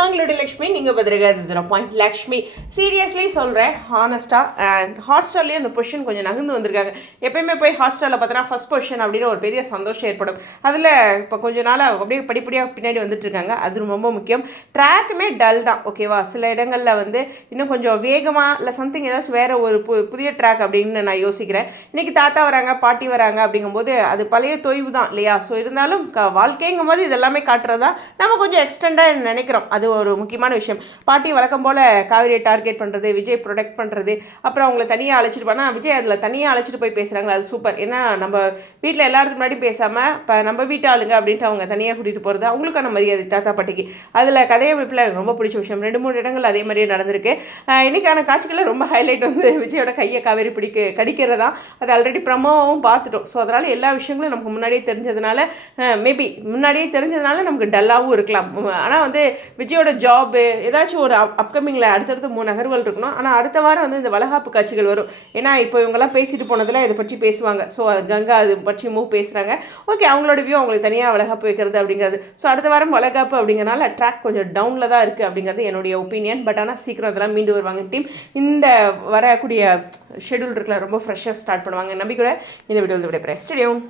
நாங்களுடைய லக்ஷ்மி நீங்கள் பதிரகாது zero point Lakshmi. Seriously சொல்கிறேன் ஹானஸ்ட்டாக அண்ட் ஹாட்ஸ்டார்லேயே அந்த பொஷன் கொஞ்சம் நகர்ந்து வந்திருக்காங்க. எப்பயுமே போய் ஹாட் பார்த்தீங்கன்னா பார்த்தோன்னா ஃபஸ்ட் பொஷன் அப்படின்னு ஒரு பெரிய சந்தோஷம் ஏற்படும். அதில் இப்போ கொஞ்ச நாளாக அப்படியே படிப்படியாக பின்னாடி வந்துட்டு இருக்காங்க. அது ரொம்ப முக்கியம். ட்ராக்குமே டல் தான் ஓகேவா சில இடங்களில் வந்து இன்னும் கொஞ்சம் வேகமாக இல்லை சம்திங் ஏதாச்சும் வேறு ஒரு பு புதிய ட்ராக் அப்படின்னு நான் யோசிக்கிறேன். இன்றைக்கி தாத்தா வராங்க பாட்டி வராங்க அப்படிங்கும்போது அது பழைய தொய்வு தான் இல்லையா? ஸோ இருந்தாலும் க வாழ்க்கைங்கும் போது இதெல்லாமே காட்டுறதா நம்ம கொஞ்சம் எக்ஸ்டெண்டாக நினைக்கிறோம். அது ஒரு முக்கியமான விஷயம். பாட்டி வழக்கம் போல் காவிரியை டார்கெட் பண்ணுறது விஜய் ப்ரொடெக்ட் பண்ணுறது அப்புறம் அவங்கள தனியாக அழைச்சிட்டு போனால் விஜய் அதில் தனியாக அழைச்சிட்டு போய் பேசுகிறாங்களா அது சூப்பர் ஏன்னா நம்ம வீட்டில் எல்லாருக்கு முன்னாடி பேசாமல் இப்போ நம்ம வீட்டு ஆளுங்க அப்படின்ட்டு அவங்க தனியாக கூட்டிகிட்டு போகிறது அவங்களுக்கான மரியாதை தாத்தா பாட்டிக்கு. அதில் கதையமைப்பில் எனக்கு ரொம்ப பிடிச்ச விஷயம். ரெண்டு மூணு இடங்கள் அதே மாதிரியே நடந்திருக்கு. இன்றைக்கான காட்சிகளில் ரொம்ப ஹைலைட் வந்து விஜயோட கையை காவேரி பிடிக்க கடிக்கிறதா. அது ஆல்ரெடி ப்ரமோவும் பார்த்துட்டோம். ஸோ அதனால் எல்லா விஷயங்களும் நமக்கு முன்னாடியே தெரிஞ்சதுனால மேபி முன்னாடியே தெரிஞ்சதுனால நமக்கு டல்லாகவும் இருக்கலாம். ஆனால் வந்து விஜய் விஜயோட ஜாபு ஏதாச்சும் ஒரு அப்கமிங்கில் அடுத்தடுத்து மூணு நகர்வுகள் இருக்கணும். ஆனால் அடுத்த வாரம் வந்து இந்த வளகாப்பு காட்சிகள் வரும். ஏன்னா இப்போ இவங்கெல்லாம் பேசிட்டு போனதில் இதை பற்றி பேசுவாங்க. ஸோ கங்கா அது பற்றி மூவ் பேசுகிறாங்க ஓகே அவங்களோட வியூ அவங்களுக்கு தனியாக வளகாப்பு வைக்கிறது அப்படிங்கிறது. ஸோ அடுத்த வாரம் வளகாப்பு அப்படிங்கிறனால ட்ராக் கொஞ்சம் டவுனில் தான் இருக்குது அப்படிங்கிறது என்னுடைய ஒப்பீனியன் பட் ஆனால் சீக்கிரம் அதெல்லாம் மீண்டு வருவாங்க. டீம் இந்த வரக்கூடிய ஷெடியூல் இருக்குல்ல ரொம்ப ஃப்ரெஷ்ஷாக ஸ்டார்ட் பண்ணுவாங்க. நம்பிக்கையோட இந்த வீடியோ வந்து விடைபெறேன். ஸ்டேடியம்